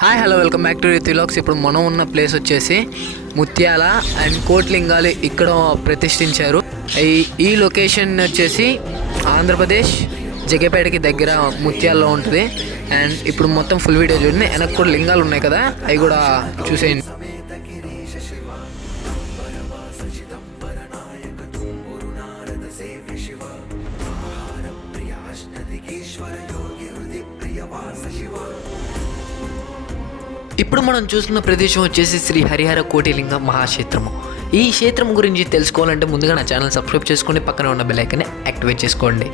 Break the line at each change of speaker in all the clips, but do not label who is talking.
Hi hello welcome back to రితిలాక్స్ ఇప్పుడు మనం ఉన్న ప్లేస్ వచ్చేసి ముత్యాల అండ్ కోట్లింగాలు ఇక్కడ ప్రతిష్ఠించారు. ఈ ఈ లొకేషన్ వచ్చేసి ఆంధ్రప్రదేశ్ జగపేటకి దగ్గర ముత్యాలలో ఉంటుంది. అండ్ ఇప్పుడు మొత్తం ఫుల్ వీడియో చూడండి. వెనక్కి కూడా లింగాలు ఉన్నాయి కదా అవి కూడా చూసేయండి. ఇప్పుడు మనం చూస్తున్న ప్రదేశం వచ్చేసి శ్రీ హరిహర కోటిలింగ మహాక్షేత్రము. ఈ క్షేత్రం గురించి తెలుసుకోవాలంటే ముందుగా నా ఛానల్ సబ్స్క్రైబ్ చేసుకుని పక్కన ఉన్న బెల్ యాక్టివేట్ చేసుకోండి.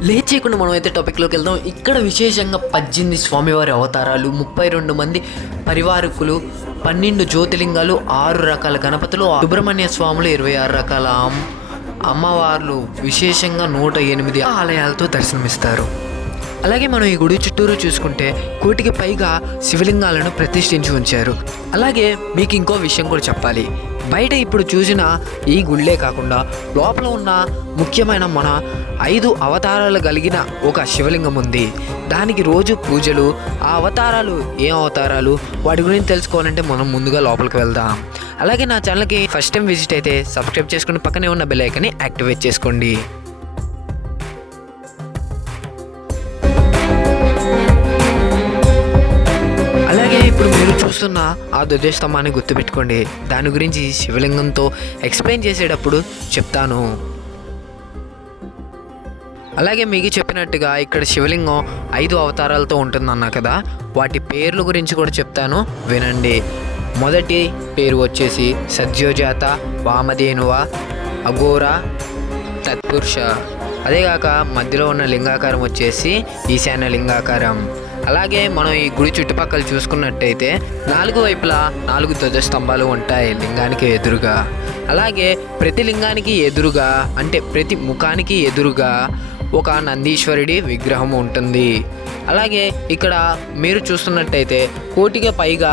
లేట్ చేయకుండా మనం అయితే టాపిక్లోకి వెళ్దాం. ఇక్కడ విశేషంగా పద్దెనిమిది స్వామివారి అవతారాలు ముప్పై రెండు మంది పరివారకులు పన్నెండు జ్యోతిలింగాలు ఆరు రకాల గణపతులు సుబ్రహ్మణ్య స్వాములు ఇరవై ఆరు రకాల అమ్- అమ్మవార్లు విశేషంగా నూట ఎనిమిది ఆలయాలతో దర్శనమిస్తారు. అలాగే మనం ఈ గుడి చుట్టూరు చూసుకుంటే కోటికి పైగా శివలింగాలను ప్రతిష్ఠించి ఉంచారు. అలాగే మీకు ఇంకో విషయం కూడా చెప్పాలి. బయట ఇప్పుడు చూసిన ఈ గుళ్ళే కాకుండా లోపల ఉన్న ముఖ్యమైన మన ఐదు అవతారాలు కలిగిన ఒక శివలింగం ఉంది. దానికి రోజు పూజలు ఆ అవతారాలు ఏం అవతారాలు వాటి గురించి తెలుసుకోవాలంటే మనం ముందుగా లోపలికి వెళ్దాం. అలాగే నా ఛానల్కి ఫస్ట్ టైం విజిట్ అయితే సబ్స్క్రైబ్ చేసుకుని పక్కనే ఉన్న బెల్ ఐకన్ని యాక్టివేట్ చేసుకోండి. చూస్తున్న ఆ ధ్వజస్తంభాన్ని గుర్తుపెట్టుకోండి. దాని గురించి శివలింగంతో ఎక్స్ప్లెయిన్ చేసేటప్పుడు చెప్తాను. అలాగే మీకు చెప్పినట్టుగా ఇక్కడ శివలింగం ఐదు అవతారాలతో ఉంటుందన్నా కదా? వాటి పేర్ల గురించి కూడా చెప్తాను వినండి. మొదటి పేరు వచ్చేసి సద్యోజాత వామధేనువ అఘోర తత్పురుష. అదేగాక మధ్యలో ఉన్న లింగాకారం వచ్చేసి ఈశాన్య లింగాకారం. అలాగే మనం ఈ గుడి చుట్టుపక్కల చూసుకున్నట్టయితే నాలుగు వైపులా నాలుగు ధ్వజస్తంభాలు ఉంటాయి లింగానికి ఎదురుగా. అలాగే ప్రతి లింగానికి ఎదురుగా అంటే ప్రతి ముఖానికి ఎదురుగా ఒక నందీశ్వరుడి విగ్రహం ఉంటుంది. అలాగే ఇక్కడ మీరు చూస్తున్నట్టయితే కోటిగా పైగా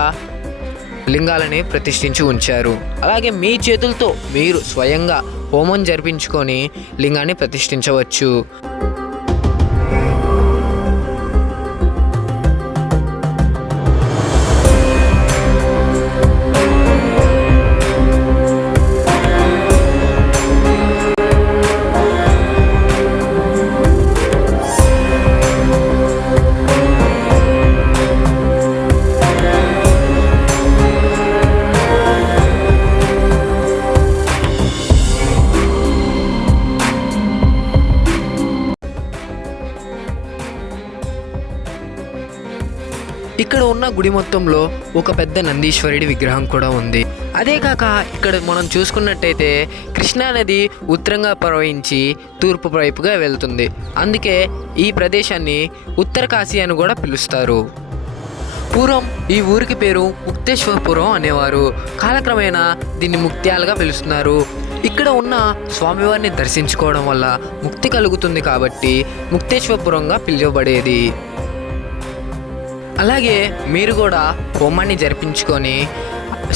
లింగాలని ప్రతిష్ఠించి ఉంచారు. అలాగే మీ చేతులతో మీరు స్వయంగా హోమం జరిపించుకొని లింగాన్ని ప్రతిష్ఠించవచ్చు. ఇక్కడ ఉన్న గుడి మొత్తంలో ఒక పెద్ద నందీశ్వరుడి విగ్రహం కూడా ఉంది. అదే కాక ఇక్కడ మనం చూసుకున్నట్టయితే కృష్ణా నది ఉత్తరంగా ప్రవహించి తూర్పు వైపుగా వెళ్తుంది. అందుకే ఈ ప్రదేశాన్ని ఉత్తర కాశీ అని కూడా పిలుస్తారు. పూర్వం ఈ ఊరికి పేరు ముక్తేశ్వరపురం అనేవారు. కాలక్రమేణా దీన్ని ముక్త్యాలుగా పిలుస్తున్నారు. ఇక్కడ ఉన్న స్వామివారిని దర్శించుకోవడం వల్ల ముక్తి కలుగుతుంది కాబట్టి ముక్తేశ్వరపురంగా పిలువబడేది. అలాగే మీరు కూడా హోమాన్ని జరిపించుకొని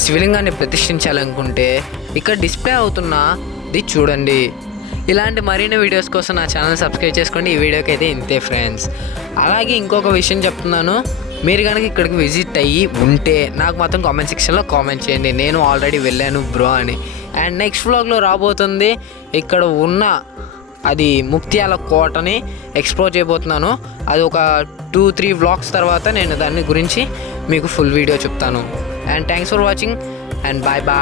శివలింగాన్ని ప్రతిష్ఠించాలనుకుంటే ఇక్కడ డిస్ప్లే అవుతున్నది చూడండి. ఇలాంటి మరిన్ని వీడియోస్ కోసం నా ఛానల్ సబ్స్క్రైబ్ చేసుకోండి. ఈ వీడియోకి అయితే ఇంతే ఫ్రెండ్స్. అలాగే ఇంకొక విషయం చెప్తున్నాను. మీరు కనుక ఇక్కడికి విజిట్ అయ్యి ఉంటే నాకు మాత్రం కామెంట్ సెక్షన్లో కామెంట్ చేయండి. నేను ఆల్రెడీ వెళ్ళాను బ్రో అని. అండ్ నెక్స్ట్ వ్లాగ్లో రాబోతుంది. ఇక్కడ ఉన్న అది ముక్త్యాల కోటని ఎక్స్ప్లోర్ చేయబోతున్నాను. అది ఒక టూ త్రీ వ్లాగ్స్ తర్వాత నేను దాని గురించి మీకు ఫుల్ వీడియో చెప్తాను. And thanks for watching and bye bye.